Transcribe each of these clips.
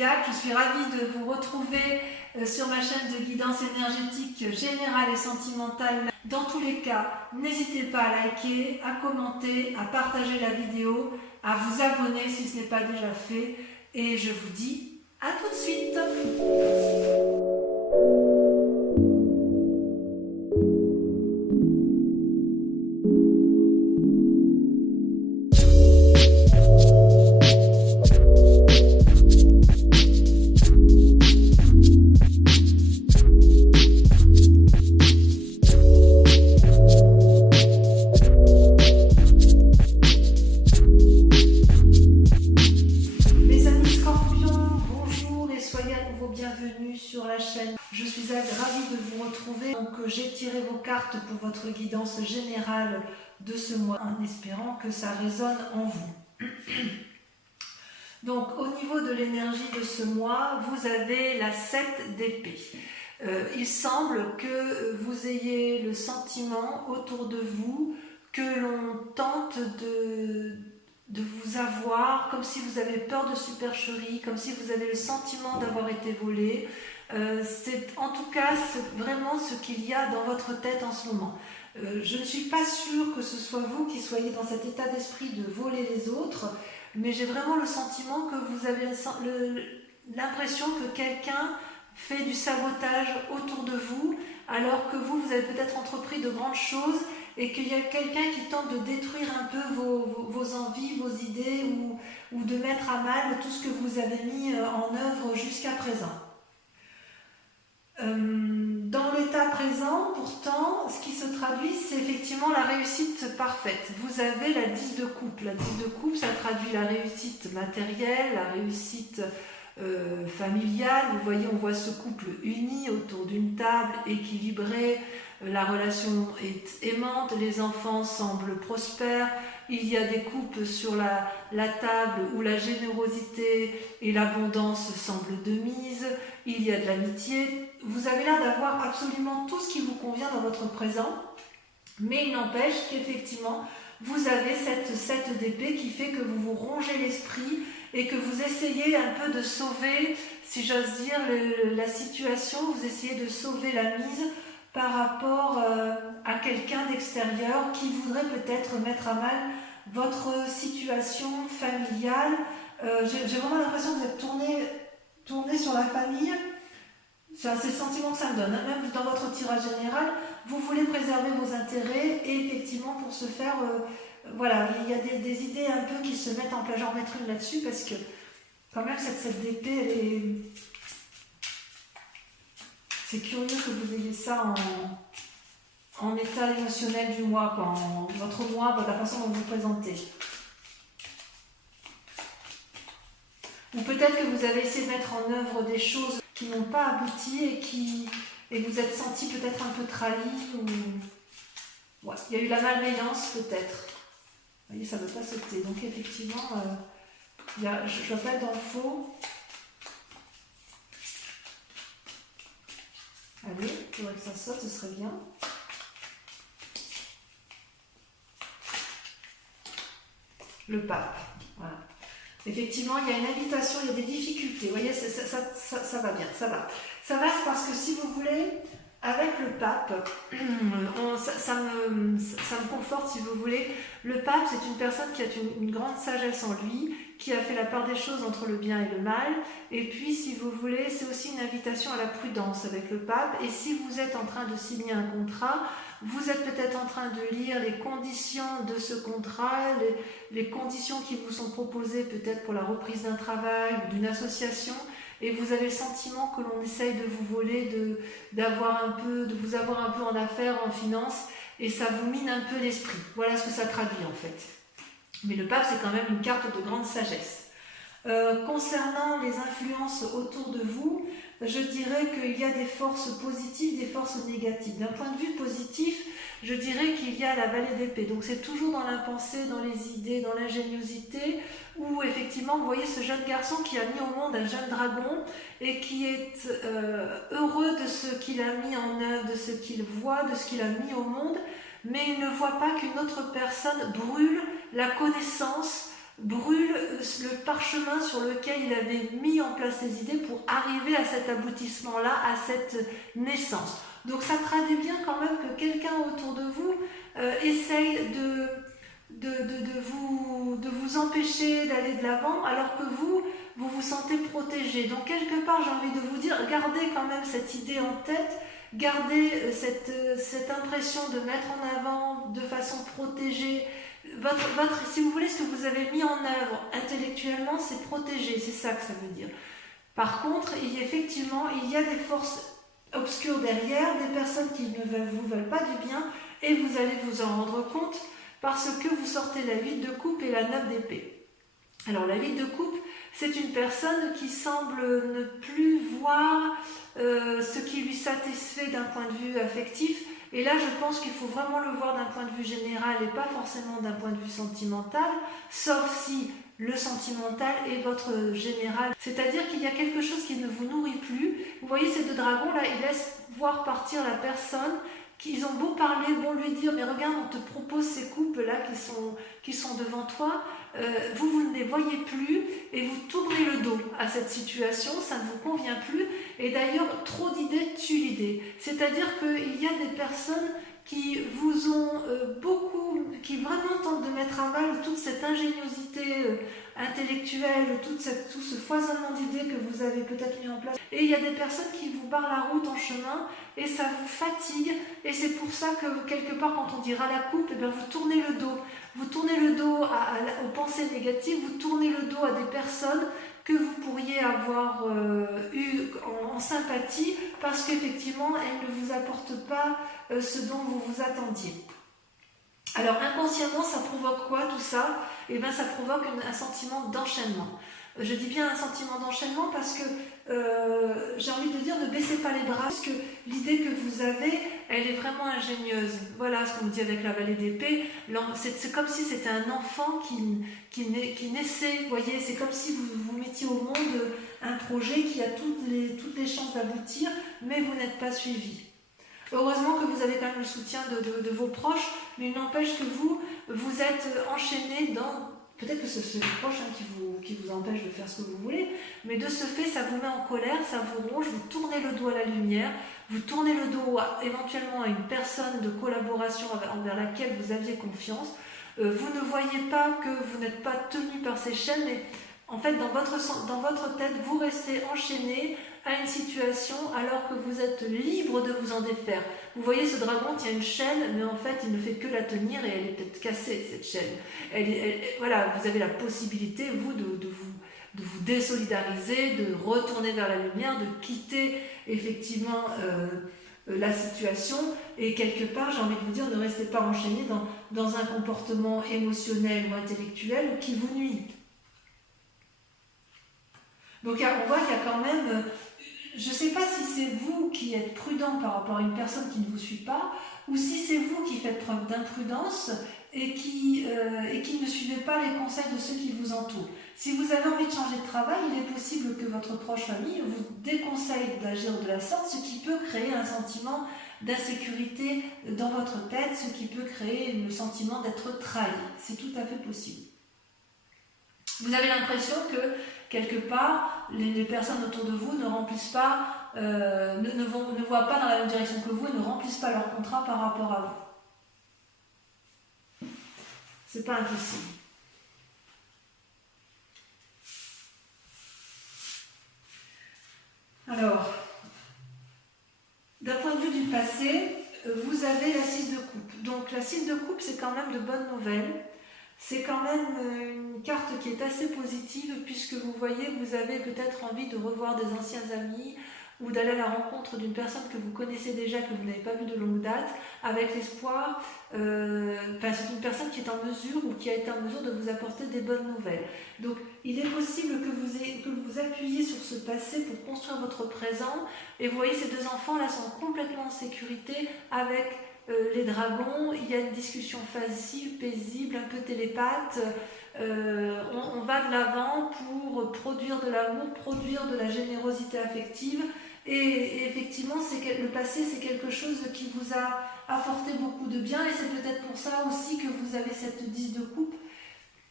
Zodiac. Je suis ravie de vous retrouver sur ma chaîne de guidance énergétique générale et sentimentale. Dans tous les cas, n'hésitez pas à liker, à commenter, à partager la vidéo, à vous abonner si ce n'est pas déjà fait. Et je vous dis à tout de suite. Bienvenue sur la chaîne. Je suis ravie de vous retrouver. Donc j'ai tiré vos cartes pour votre guidance générale de ce mois en espérant que ça résonne en vous. Donc au niveau de l'énergie de ce mois, vous avez la 7 d'épée. Il semble que vous ayez le sentiment autour de vous que l'on tente de vous avoir, comme si vous avez peur de supercherie, comme si vous avez le sentiment d'avoir été volé. C'est en tout cas vraiment ce qu'il y a dans votre tête en ce moment. Je ne suis pas sûre que ce soit vous qui soyez dans cet état d'esprit de voler les autres, mais j'ai vraiment le sentiment que vous avez l'impression que quelqu'un fait du sabotage autour de vous, alors que vous avez peut-être entrepris de grandes choses et qu'il y a quelqu'un qui tente de détruire un peu vos envies, vos idées ou de mettre à mal tout ce que vous avez mis en œuvre jusqu'à présent. Dans l'état présent, pourtant, ce qui se traduit, c'est effectivement la réussite parfaite. Vous avez la 10 de coupe. La 10 de coupe, ça traduit la réussite matérielle, la réussite familiale. Vous voyez, on voit ce couple uni autour d'une table, équilibrée. La relation est aimante, les enfants semblent prospères, il y a des couples sur la table où la générosité et l'abondance semblent de mise, il y a de l'amitié. Vous avez l'air d'avoir absolument tout ce qui vous convient dans votre présent, mais il n'empêche qu'effectivement, vous avez cette 7 d'épée qui fait que vous vous rongez l'esprit et que vous essayez un peu de sauver, si j'ose dire, la situation, vous essayez de sauver la mise par rapport à quelqu'un d'extérieur qui voudrait peut-être mettre à mal votre situation familiale. J'ai vraiment l'impression que vous êtes tourné sur la famille. C'est le sentiment que ça me donne. Même dans votre tirage général, vous voulez préserver vos intérêts et effectivement pour ce faire, voilà, il y a des idées un peu qui se mettent en place. J'en remettrai une là-dessus parce que quand même cette d'épée, elle est... C'est curieux que vous ayez ça en état émotionnel du mois, votre mois, la façon dont vous vous présentez. Ou peut-être que vous avez essayé de mettre en œuvre des choses qui n'ont pas abouti et vous êtes senti peut-être un peu trahi. Ouais, il y a eu la malveillance peut-être. Vous voyez, ça ne veut pas sauter. Donc effectivement, je ne dois pas être dans le faux. Allez, il faudrait que ça saute, ce serait bien. Le pape, voilà. Effectivement, il y a une invitation, il y a des difficultés. Vous voyez, ça va bien, ça va. Ça va, c'est parce que si vous voulez, avec le pape, ça me conforte si vous voulez. Le pape, c'est une personne qui a une grande sagesse en lui, qui a fait la part des choses entre le bien et le mal. Et puis, si vous voulez, c'est aussi une invitation à la prudence avec le pape. Et si vous êtes en train de signer un contrat, vous êtes peut-être en train de lire les conditions de ce contrat, les conditions qui vous sont proposées peut-être pour la reprise d'un travail ou d'une association. Et vous avez le sentiment que l'on essaye de vous voler, de vous avoir un peu en affaires, en finance, et ça vous mine un peu l'esprit. Voilà ce que ça traduit en fait. Mais le pape, c'est quand même une carte de grande sagesse. Concernant les influences autour de vous, je dirais qu'il y a des forces positives, des forces négatives. D'un point de vue positif, je dirais qu'il y a la vallée d'épée. Donc c'est toujours dans la pensée, dans les idées, dans l'ingéniosité, où effectivement, vous voyez ce jeune garçon qui a mis au monde un jeune dragon et qui est heureux de ce qu'il a mis en œuvre, de ce qu'il voit, de ce qu'il a mis au monde, mais il ne voit pas qu'une autre personne brûle la connaissance brûle le parchemin sur lequel il avait mis en place ses idées pour arriver à cet aboutissement-là, à cette naissance. Donc ça traduit bien quand même que quelqu'un autour de vous essaye de vous empêcher d'aller de l'avant, alors que vous vous sentez protégé. Donc quelque part, j'ai envie de vous dire, gardez quand même cette idée en tête, gardez cette impression de mettre en avant de façon protégée. Si vous voulez, ce que vous avez mis en œuvre intellectuellement, c'est protégé, c'est ça que ça veut dire. Par contre, effectivement, il y a des forces obscures derrière, des personnes qui ne vous veulent pas du bien, et vous allez vous en rendre compte parce que vous sortez la 8 de coupe et la 9 d'épée. Alors la 8 de coupe, c'est une personne qui semble ne plus voir ce qui lui satisfait d'un point de vue affectif. Et là, je pense qu'il faut vraiment le voir d'un point de vue général et pas forcément d'un point de vue sentimental, sauf si le sentimental est votre général. C'est-à-dire qu'il y a quelque chose qui ne vous nourrit plus. Vous voyez ces deux dragons là, ils laissent voir partir la personne. Ils ont beau parler, beau lui dire, mais regarde, on te propose ces couples-là qui sont devant toi, vous ne les voyez plus et vous tournez le dos à cette situation, ça ne vous convient plus. Et d'ailleurs, trop d'idées tue l'idée. C'est-à-dire qu'il y a des personnes qui vous ont qui vraiment tentent de mettre à mal toute cette ingéniosité intellectuelle, tout ce foisonnement d'idées que vous avez peut-être mis en place. Et il y a des personnes qui vous barrent la route en chemin et ça vous fatigue. Et c'est pour ça que quelque part, quand on dira la coupe, eh bien, vous tournez le dos. Vous tournez le dos aux pensées négatives, vous tournez le dos à des personnes que vous pourriez avoir eu en sympathie parce qu'effectivement, elles ne vous apportent pas ce dont vous vous attendiez. Alors inconsciemment, ça provoque quoi tout ça? Eh bien, ça provoque un sentiment d'enchaînement. Je dis bien un sentiment d'enchaînement parce que j'ai envie de dire ne baissez pas les bras, parce que l'idée que vous avez, elle est vraiment ingénieuse. Voilà ce qu'on dit avec la vallée d'épée. C'est comme si c'était un enfant qui naissait, vous voyez, c'est comme si vous mettiez au monde un projet qui a toutes les chances d'aboutir, mais vous n'êtes pas suivi. Heureusement que vous avez quand même le soutien de vos proches, mais il n'empêche que vous êtes enchaîné dans... Peut-être que c'est les proches qui vous empêchent de faire ce que vous voulez, mais de ce fait, ça vous met en colère, ça vous ronge, vous tournez le dos à la lumière, vous tournez le dos éventuellement à une personne de collaboration envers laquelle vous aviez confiance. Vous ne voyez pas que vous n'êtes pas tenu par ces chaînes, mais en fait, dans votre tête, vous restez enchaîné à une situation alors que vous êtes libre de vous en défaire. Vous voyez, ce dragon tient une chaîne, mais en fait, il ne fait que la tenir et elle est peut-être cassée, cette chaîne. Voilà, vous avez la possibilité, vous, de vous désolidariser, de retourner vers la lumière, de quitter effectivement la situation. Et quelque part, j'ai envie de vous dire, ne restez pas enchaîné dans un comportement émotionnel ou intellectuel qui vous nuit. Donc on voit qu'il y a quand même, je ne sais pas si c'est vous qui êtes prudent par rapport à une personne qui ne vous suit pas, ou si c'est vous qui faites preuve d'imprudence et qui ne suivez pas les conseils de ceux qui vous entourent. Si vous avez envie de changer de travail, il est possible que votre proche famille vous déconseille d'agir de la sorte, ce qui peut créer un sentiment d'insécurité dans votre tête, ce qui peut créer le sentiment d'être trahi. C'est tout à fait possible. Vous avez l'impression que, quelque part, les personnes autour de vous ne remplissent pas, ne voient pas dans la même direction que vous et ne remplissent pas leur contrat par rapport à vous. C'est pas impossible. Alors, d'un point de vue du passé, vous avez la 6 de coupe. Donc la 6 de coupe, c'est quand même de bonnes nouvelles. C'est quand même une carte qui est assez positive puisque vous voyez, vous avez peut-être envie de revoir des anciens amis ou d'aller à la rencontre d'une personne que vous connaissez déjà, que vous n'avez pas vue de longue date, avec l'espoir, c'est une personne qui est en mesure ou qui a été en mesure de vous apporter des bonnes nouvelles. Donc il est possible que vous appuyiez sur ce passé pour construire votre présent. Et vous voyez, ces deux enfants-là sont complètement en sécurité avec les dragons. Il y a une discussion facile, paisible, un peu télépathe. On va de l'avant pour produire de l'amour, produire de la générosité affective. Et effectivement, le passé, c'est quelque chose qui vous a apporté beaucoup de bien. Et c'est peut-être pour ça aussi que vous avez cette 10 de coupe.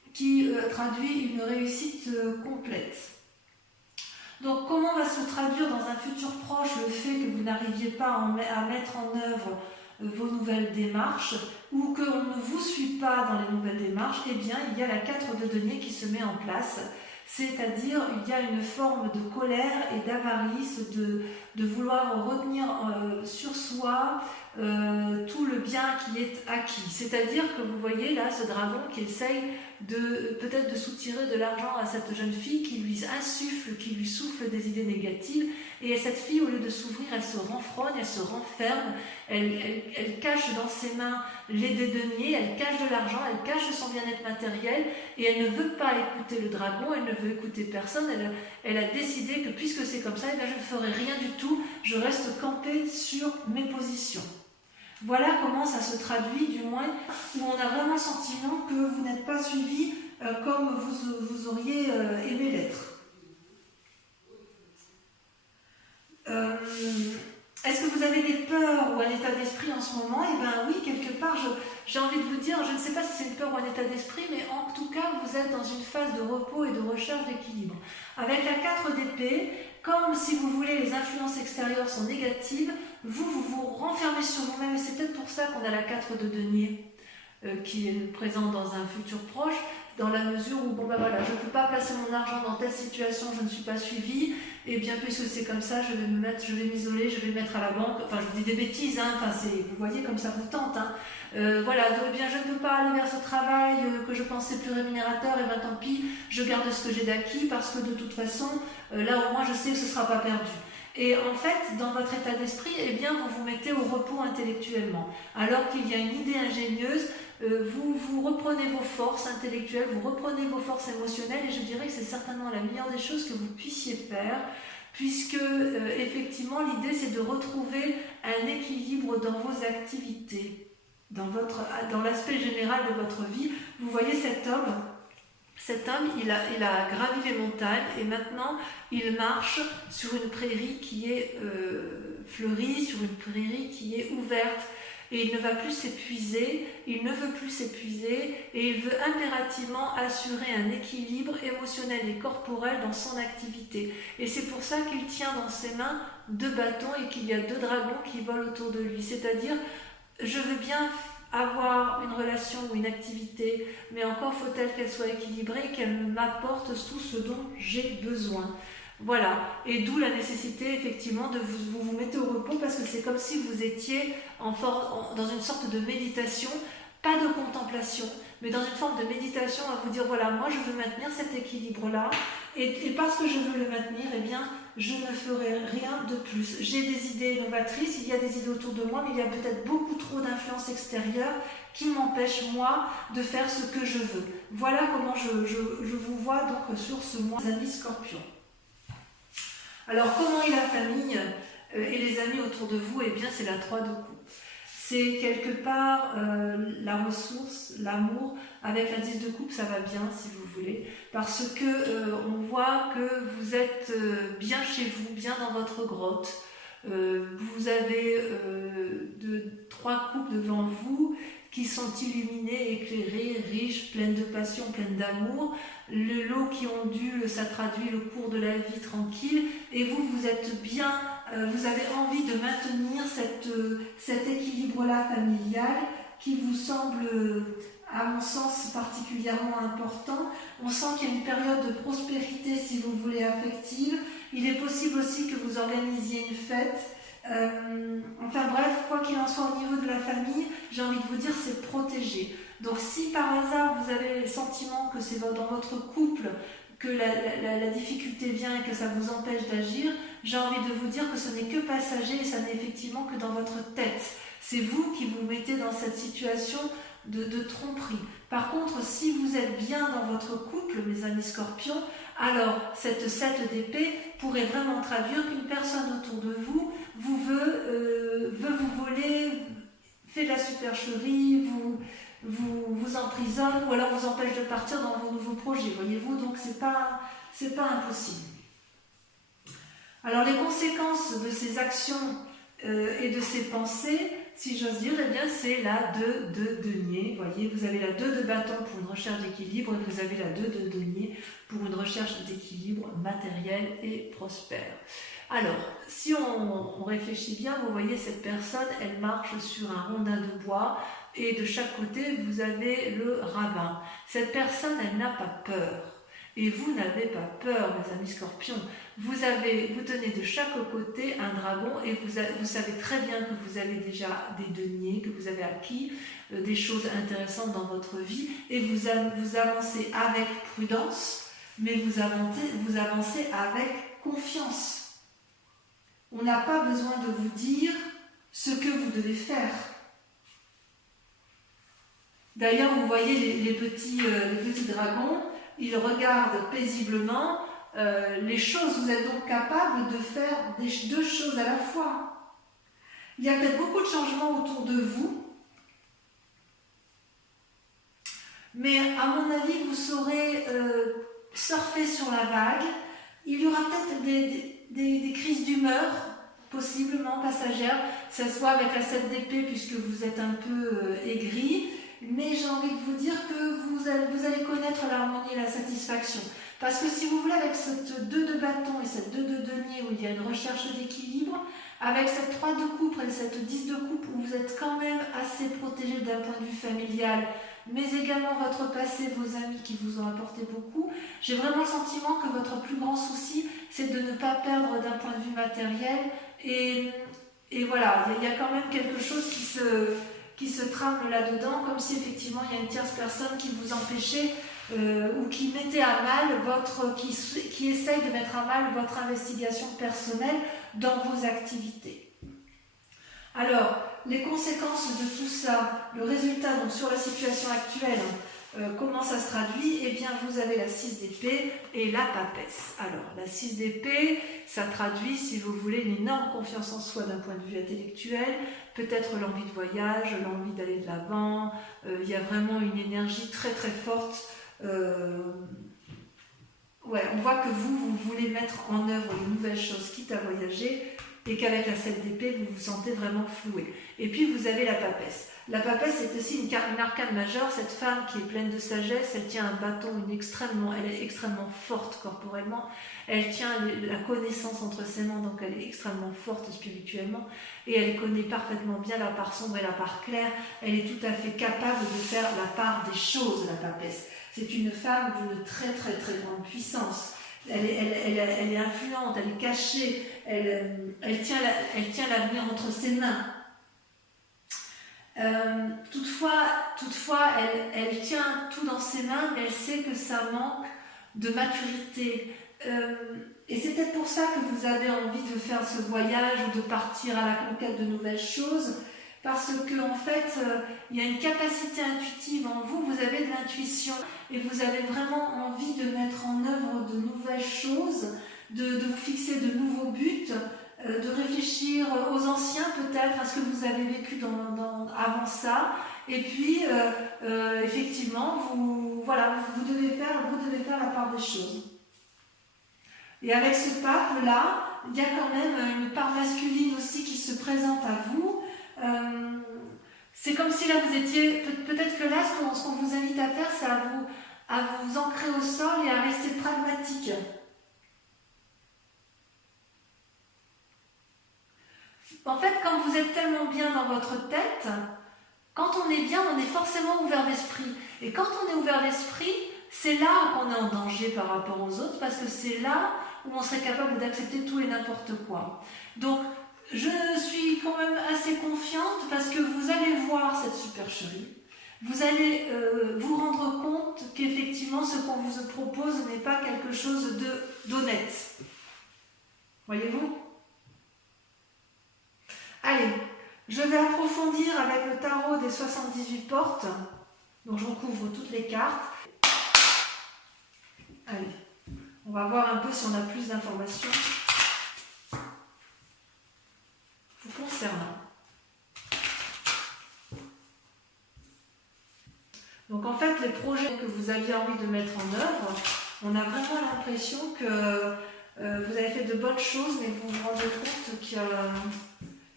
qui traduit une réussite complète. Donc comment va se traduire dans un futur proche le fait que vous n'arriviez pas à mettre en œuvre vos nouvelles démarches ou qu'on ne vous suit pas dans les nouvelles démarches? Eh bien, il y a la 4 de denier qui se met en place, c'est-à-dire il y a une forme de colère et d'avarice, de vouloir retenir sur soi tout le bien qui est acquis. C'est-à-dire que vous voyez là ce dragon qui essaye peut-être de soutirer de l'argent à cette jeune fille, qui lui insuffle, qui lui souffle des idées négatives, et cette fille, au lieu de s'ouvrir, elle se renfrogne, elle se renferme, elle cache dans ses mains des deniers, elle cache de l'argent, elle cache son bien-être matériel, et elle ne veut pas écouter le dragon, elle ne veut écouter personne, elle a décidé que puisque c'est comme ça, eh bien, je ne ferai rien du tout, je reste campée sur mes positions. Voilà comment ça se traduit, du moins, où on a vraiment le sentiment que vous n'êtes pas suivi comme vous auriez aimé l'être. Est-ce que vous avez des peurs ou un état d'esprit en ce moment? Eh bien oui, quelque part, j'ai envie de vous dire, je ne sais pas si c'est une peur ou un état d'esprit, mais en tout cas, vous êtes dans une phase de repos et de recherche d'équilibre. Avec la 4 d'épée, comme si vous voulez, les influences extérieures sont négatives, vous renfermez sur vous-même, et c'est peut-être pour ça qu'on a la 4 de denier qui est présente dans un futur proche, dans la mesure où, bon ben voilà, je ne peux pas placer mon argent dans telle situation, je ne suis pas suivie, et bien puisque c'est comme ça, je vais m'isoler, je vais me mettre à la banque, enfin je vous dis des bêtises, hein, enfin, vous voyez comme ça vous tente, hein. Voilà, donc, bien je ne peux pas aller vers ce travail que je pensais plus rémunérateur, et bien tant pis, je garde ce que j'ai d'acquis, parce que de toute façon, là au moins je sais que ce ne sera pas perdu. Et en fait, dans votre état d'esprit, eh bien, vous vous mettez au repos intellectuellement. Alors qu'il y a une idée ingénieuse, vous reprenez vos forces intellectuelles, vous reprenez vos forces émotionnelles, et je dirais que c'est certainement la meilleure des choses que vous puissiez faire, puisque effectivement, l'idée c'est de retrouver un équilibre dans vos activités, dans l'aspect général de votre vie. Vous voyez cet homme, il a gravi les montagnes et maintenant il marche sur une prairie qui est fleurie, sur une prairie qui est ouverte, et il ne va plus s'épuiser, il ne veut plus s'épuiser, et il veut impérativement assurer un équilibre émotionnel et corporel dans son activité. Et c'est pour ça qu'il tient dans ses mains 2 bâtons et qu'il y a 2 dragons qui volent autour de lui. C'est-à-dire, je veux bien avoir une relation ou une activité, mais encore faut-elle qu'elle soit équilibrée, qu'elle m'apporte tout ce dont j'ai besoin. Voilà, et d'où la nécessité effectivement de vous mettre au repos, parce que c'est comme si vous étiez dans une sorte de méditation, pas de contemplation, mais dans une forme de méditation à vous dire voilà, moi je veux maintenir cet équilibre-là, et parce que je veux le maintenir, eh bien je ne ferai rien de plus. J'ai des idées novatrices, il y a des idées autour de moi, mais il y a peut-être beaucoup trop d'influences extérieures qui m'empêchent moi de faire ce que je veux. Voilà comment je vous vois donc sur ce mois, les amis Scorpions. Alors, comment est la famille et les amis autour de vous? Eh bien, c'est la 3 de coupe. C'est quelque part la ressource, l'amour. Avec la 10 de coupe, ça va bien, si vous voulez, parce que on voit que vous êtes bien chez vous, bien dans votre grotte. Vous avez 3 coupes devant vous qui sont illuminées, éclairées, riches, pleines de passion, pleines d'amour. Le lot qui ondule, ça traduit le cours de la vie tranquille, et vous êtes bien, vous avez envie de maintenir cet équilibre-là familial qui vous semble, à mon sens, particulièrement important. On sent qu'il y a une période de prospérité, si vous voulez, affective. Il est possible aussi que vous organisiez une fête. Enfin bref, quoi qu'il en soit, au niveau de la famille, j'ai envie de vous dire, c'est protégé. Donc si par hasard vous avez le sentiment que c'est dans votre couple que la difficulté vient et que ça vous empêche d'agir, j'ai envie de vous dire que ce n'est que passager, et ça n'est effectivement que dans votre tête. C'est vous qui vous mettez dans cette situation de tromperie. Par contre, si vous êtes bien dans votre couple, mes amis Scorpions, alors cette 7 d'épée pourrait vraiment traduire qu'une personne autour de vous veut vous voler, fait de la supercherie, vous emprisonne, ou alors vous empêche de partir dans vos nouveaux projets, voyez-vous, donc c'est pas impossible. Alors les conséquences de ces actions et de ses pensées, si j'ose dire, eh bien c'est la 2 de denier. Vous voyez, vous avez la 2 de bâton pour une recherche d'équilibre et vous avez la 2 de denier pour une recherche d'équilibre matériel et prospère. Alors, si on réfléchit bien, vous voyez cette personne, elle marche sur un rondin de bois et de chaque côté, vous avez le ravin. Cette personne, elle n'a pas peur. Et vous n'avez pas peur, mes amis scorpions. Vous tenez de chaque côté un dragon et vous savez très bien que vous avez déjà des deniers, que vous avez acquis des choses intéressantes dans votre vie et vous avancez avec prudence, mais vous avancez avec confiance. On n'a pas besoin de vous dire ce que vous devez faire. D'ailleurs, vous voyez les petits dragons, ils regardent paisiblement les choses. Vous êtes donc capable de faire deux choses à la fois. Il y a peut-être beaucoup de changements autour de vous, mais à mon avis, vous saurez surfer sur la vague. Il y aura peut-être des crises d'humeur, possiblement passagères, que ce soit avec la 7 d'épée, puisque vous êtes un peu aigri. Mais j'ai envie de vous dire que vous allez connaître l'harmonie et la satisfaction. Parce que si vous voulez, avec cette 2 de bâton et cette 2 de denier où il y a une recherche d'équilibre, avec cette 3 de coupe et cette 10 de coupe où vous êtes quand même assez protégé d'un point de vue familial, mais également votre passé, vos amis qui vous ont apporté beaucoup, j'ai vraiment le sentiment que votre plus grand souci, c'est de ne pas perdre d'un point de vue matériel. Et voilà, il y a quand même quelque chose qui se trame là-dedans, comme si effectivement il y a une tierce personne qui vous empêchait ou qui mettait à mal qui essaye de mettre à mal votre investigation personnelle dans vos activités. Alors, les conséquences de tout ça, le résultat donc sur la situation actuelle, comment ça se traduit? Eh bien, vous avez la 6 d'épée et la papesse. Alors, la 6 d'épée, ça traduit, si vous voulez, une énorme confiance en soi d'un point de vue intellectuel, peut-être l'envie de voyage, l'envie d'aller de l'avant. Il y a vraiment une énergie très très forte. Ouais, on voit que vous voulez mettre en œuvre de nouvelles choses, quitte à voyager, et qu'avec la 7 d'épée, vous vous sentez vraiment floué. Et puis, vous avez la papesse. La papesse est aussi une arcane majeure. Cette femme qui est pleine de sagesse, elle tient un bâton, elle est extrêmement forte corporellement. Elle tient la connaissance entre ses mains, donc elle est extrêmement forte spirituellement. Et elle connaît parfaitement bien la part sombre et la part claire. Elle est tout à fait capable de faire la part des choses, la papesse. C'est une femme d'une très très très grande puissance. Elle est influente, elle est cachée, elle tient l'avenir entre ses mains. Toutefois, elle tient tout dans ses mains, mais elle sait que ça manque de maturité. Et c'est peut-être pour ça que vous avez envie de faire ce voyage ou de partir à la conquête de nouvelles choses, parce que en fait, il y a une capacité intuitive en vous, vous avez de l'intuition et vous avez vraiment envie de mettre en œuvre de nouvelles choses, de vous fixer de nouveaux buts, de réfléchir aux anciens peut-être, à ce que vous avez vécu avant ça, et puis effectivement, vous devez faire la part des choses. Et avec ce pape-là, il y a quand même une part masculine aussi qui se présente à vous. C'est comme si là vous étiez, peut-être que là ce qu'on vous invite à faire, c'est à vous ancrer au sol et à rester pragmatique. En fait, quand vous êtes tellement bien dans votre tête, quand on est bien, on est forcément ouvert d'esprit. Et quand on est ouvert d'esprit, c'est là qu'on est en danger par rapport aux autres, parce que c'est là où on serait capable d'accepter tout et n'importe quoi. Donc, je suis quand même assez confiante parce que vous allez voir cette supercherie. Vous allez vous rendre compte qu'effectivement, ce qu'on vous propose n'est pas quelque chose d'honnête. Voyez-vous ? Allez, je vais approfondir avec le tarot des 78 portes. Donc, je recouvre toutes les cartes. Allez, on va voir un peu si on a plus d'informations vous concernant. Donc en fait, les projets que vous aviez envie de mettre en œuvre, on a vraiment l'impression que vous avez fait de bonnes choses, mais vous vous rendez compte qu'il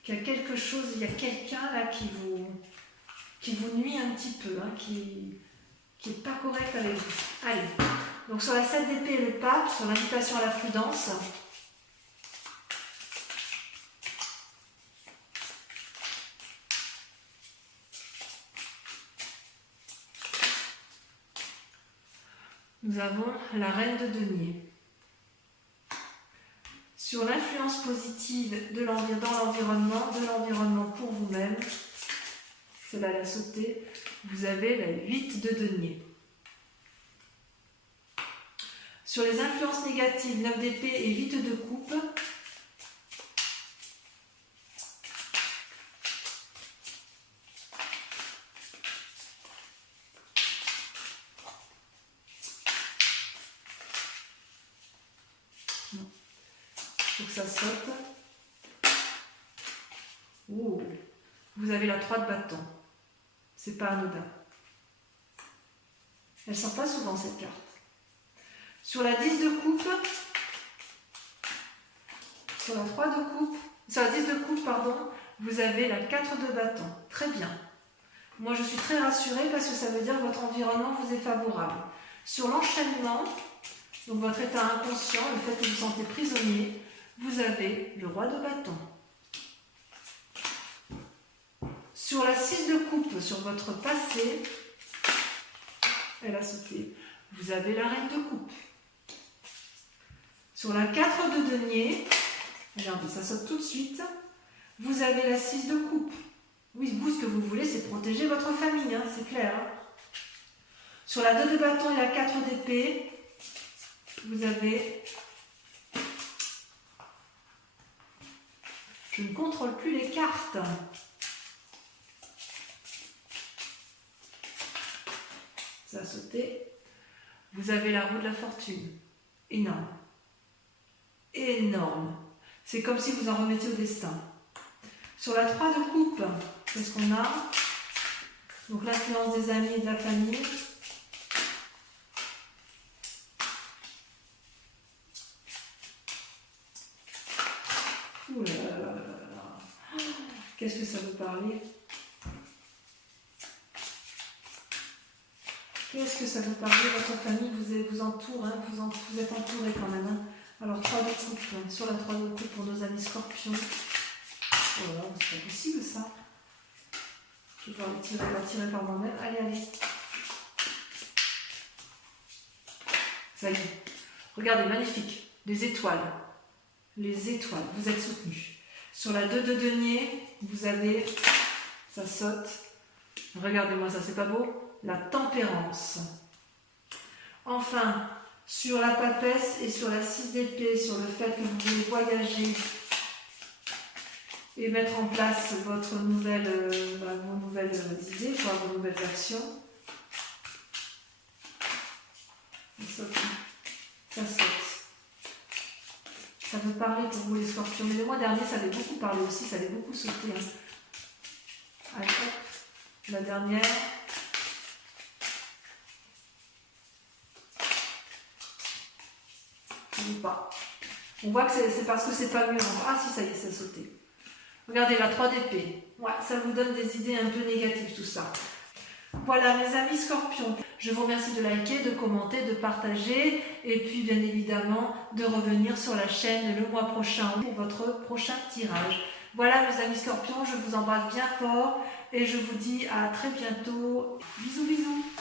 qu'il y a quelque chose, il y a quelqu'un là qui vous nuit un petit peu, hein, qui n'est pas correct avec vous. Allez, donc sur la 7 d'épée et le pape, sur l'invitation à la prudence, nous avons la reine de denier. Sur l'influence positive dans l'environnement pour vous-même, celle-là elle a sauté, vous avez la 8 de denier. Sur les influences négatives, 9 d'épée et 8 de coupe, faut que ça saute. Oh, vous avez la 3 de bâton. C'est pas anodin. Elle sort pas souvent cette carte. Sur la 10 de coupe, sur la 3 de coupe, sur la 10 de coupe, pardon, vous avez la 4 de bâton. Très bien. Moi, je suis très rassurée parce que ça veut dire que votre environnement vous est favorable. Sur l'enchaînement, donc votre état inconscient, le fait que vous vous sentez prisonnier, vous avez le roi de bâton. Sur la 6 de coupe, sur votre passé, elle a sauté, vous avez la reine de coupe. Sur la 4 de denier, regardez, ça saute tout de suite, vous avez la 6 de coupe. Oui, vous, ce que vous voulez, c'est protéger votre famille, hein, c'est clair. Hein. Sur la 2 de bâton et la 4 d'épée, vous avez... Je ne contrôle plus les cartes. Ça a sauté. Vous avez la roue de la fortune. Énorme. Énorme. C'est comme si vous en remettiez au destin. Sur la 3 de coupe, qu'est-ce qu'on a? Donc l'influence des amis et de la famille. Ouh là là là là là. Qu'est-ce que ça veut parler? Qu'est-ce que ça veut parler? Votre famille vous entoure, hein, vous êtes entouré quand même. Hein. Alors 3 de coupe, hein, sur la 3 de coupe pour nos amis scorpions. Oh là là, c'est pas possible ça. Je vais pouvoir la tirer par moi-même. Allez, allez. Ça y est. Regardez, magnifique. Les étoiles. Les étoiles, vous êtes soutenus. Sur la 2 de denier, vous avez, ça saute. Regardez-moi ça, c'est pas beau? La tempérance. Enfin, sur la papesse et sur la 6 d'épée, sur le fait que vous voulez voyager et mettre en place vos nouvelles idées, vos nouvelles actions. Ça saute. Ça saute. Ça veut parler pour vous les scorpions. Mais le mois dernier, ça avait beaucoup parlé aussi, ça avait beaucoup sauté. Hein. Allez, hop. La dernière. Ou pas. On voit que c'est parce que c'est pas mûr. Ah si, ça y est, ça a sauté. Regardez, la 3 d'épée. Ouais, ça vous donne des idées un peu négatives tout ça. Voilà mes amis scorpions. Je vous remercie de liker, de commenter, de partager et puis bien évidemment de revenir sur la chaîne le mois prochain pour votre prochain tirage. Voilà mes amis scorpions, je vous embrasse bien fort et je vous dis à très bientôt. Bisous bisous.